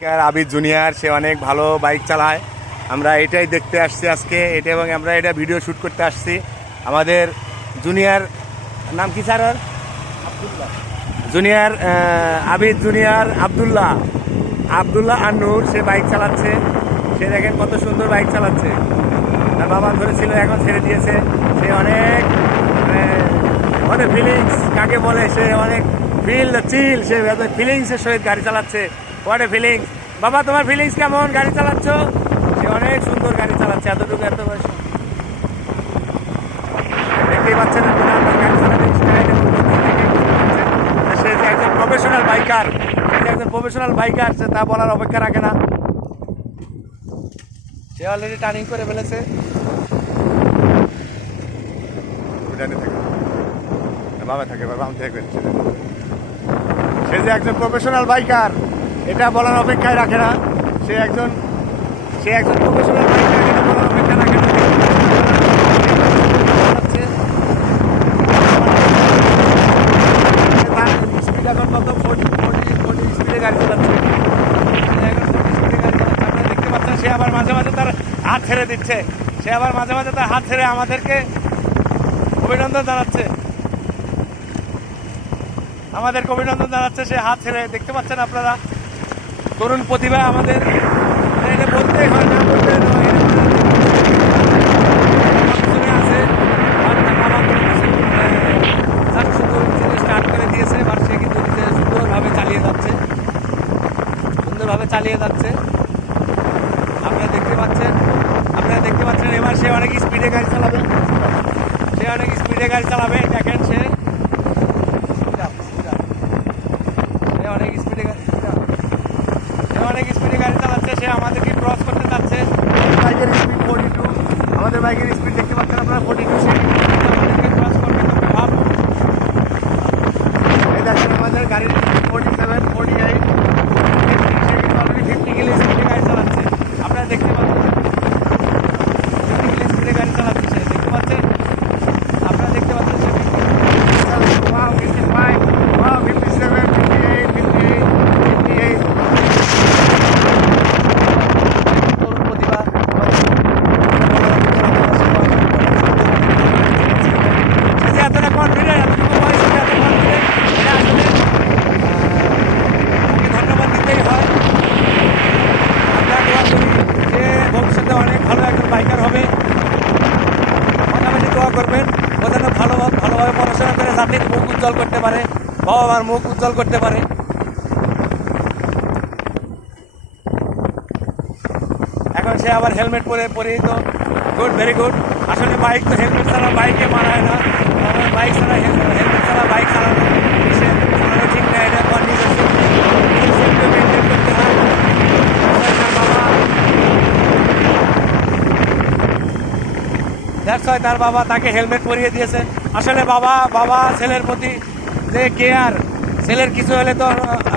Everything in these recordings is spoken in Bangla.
আবিদ জুনিয়র সে অনেক ভালো বাইক চালায়। আমরা এটাই দেখতে আসছি আজকে এটা, এবং আমরা এটা ভিডিও শ্যুট করতে আসছি। আমাদের জুনিয়র নাম কি স্যার? ওর জুনিয়র আবিদ জুনিয়র আবদুল্লাহ আন্নুর সে বাইক চালাচ্ছে। সে দেখেন কত সুন্দর বাইক চালাচ্ছে। তার বাবা ধরেছিল, এখন ছেড়ে দিয়েছে। সে অনেক অনেক ফিলিংস কাকে বলে, সে অনেক চিল, সে ফিলিংসের সহিত গাড়ি চালাচ্ছে। What a feelings. বাবা তোমার ফিলিংস কেমন গাড়ি চালাচ্ছ? সে অনেক সুন্দর গাড়ি চালাচ্ছে, এতটুকু এত বয়স। দেখতেই পাচ্ছেন গাড়ি চালাতে সে যে একজন প্রফেশনাল বাইকার, সে তা বলার অপেক্ষা রাখে না। সে অলরেডি টার্নিং করে ফেলেছে। বাবা থাকে, বাবা আমি থাকবেন। সে যে একজন প্রফেশনাল বাইকার এটা বলার অপেক্ষায় রাখে না। সে একজন প্রফেশনাল বাইকার, এটা বলার অপেক্ষা রাখে না। তার স্পিড এখন কত 40 স্পিডে গাড়ি চালাচ্ছে। আপনারা দেখতে পাচ্ছেন সে আবার মাঝে মাঝে তার হাত ছেড়ে দিচ্ছে। তার হাত ছেড়ে আমাদেরকে অভিনন্দন জানাচ্ছে। সে হাত ছেড়ে, দেখতে পাচ্ছেন আপনারা। তরুণ প্রতিভা আমাদের, এটা বলতেই হয়, না বলতে আছে। স্টার্ট করে দিয়েছে, এবার সে কিন্তু সুন্দরভাবে চালিয়ে যাচ্ছে। আপনারা দেখতে পাচ্ছেন। এবার সে অনেক স্পিডে গাড়ি চালাবে। দেখেন সে অনেক স্পিডে গাড়ি চালাচ্ছে। সে আমাদেরকে ক্রস করতে চাচ্ছে। বাইকের স্পিড 42, আমাদের বাইকের স্পিড দেখতে পাচ্ছেন আপনারা 42। সে আমাদেরকে ক্রস করবে ভাব। এই দেখেন আমাদের গাড়ির স্পিড 47, 48, সে কিন্তু অলরেডি 50 কিলো স্পিডে গাড়ি চালাচ্ছে। আপনারা দেখতে পাচ্ছেন 50 কিলো স্পিডে গাড়ি চালাচ্ছে সে, দেখতে পাচ্ছেন। আপনারা দেখতে পাচ্ছেন সে 55, 57, 58, 58। ধন্যবাদ দিতেই হয়। আমরা দোয়া করি যে ভবিষ্যতে অনেক ভালো একজন বাইকার হবে। মোটামুটি দোয়া করবেন ও যেন ভালোভাবে পড়াশোনা করে জাতির মুখ উজ্জ্বল করতে পারে, বাবা মার মুখ উজ্জ্বল করতে পারে। এখন সে আবার হেলমেট পরেই তো গুড, ভেরি গুড। আসলে বাইক তো হেলমেট ছাড়া বাইকে মানায় না। বাইক ছাড়া হেলমেট ছাড়া বাইক চালানো ঠিক না। এটা নিজস্ব মেনটেন করতে হয়। তার বাবা তাকে হেলমেট পরিয়ে দিয়েছে। আসলে বাবা ছেলের প্রতি যে কেয়ার, ছেলের কিছু হলে তো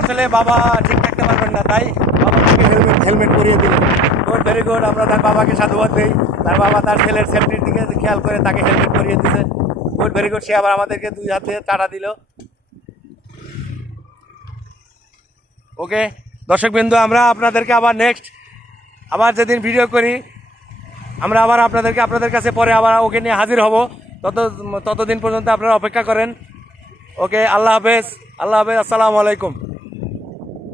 আসলে বাবা ঠিক থাকতে পারবেন না, তাই বাবা তাকে হেলমেট পরিয়ে দিলেন। Good, very good. আমরা তার বাবাকে সাধুবাদ দিই। তার বাবা তার ছেলের সেফটির দিকে খেয়াল করে তাকে হেলমেট পরিয়ে দিয়েছে। Good, very good. সে আবার আমাদেরকে 2 হাতে টাটা দিল। ওকে দর্শকবৃন্দ, আমরা আপনাদেরকে আবার আবার যেদিন ভিডিও করি আমরা আবার আপনাদের কাছে পরে আবার ওকে নিয়ে হাজির হব। ততদিন পর্যন্ত আপনারা অপেক্ষা করেন। ওকে, আল্লাহ হাফেজ। আসসালামু আলাইকুম।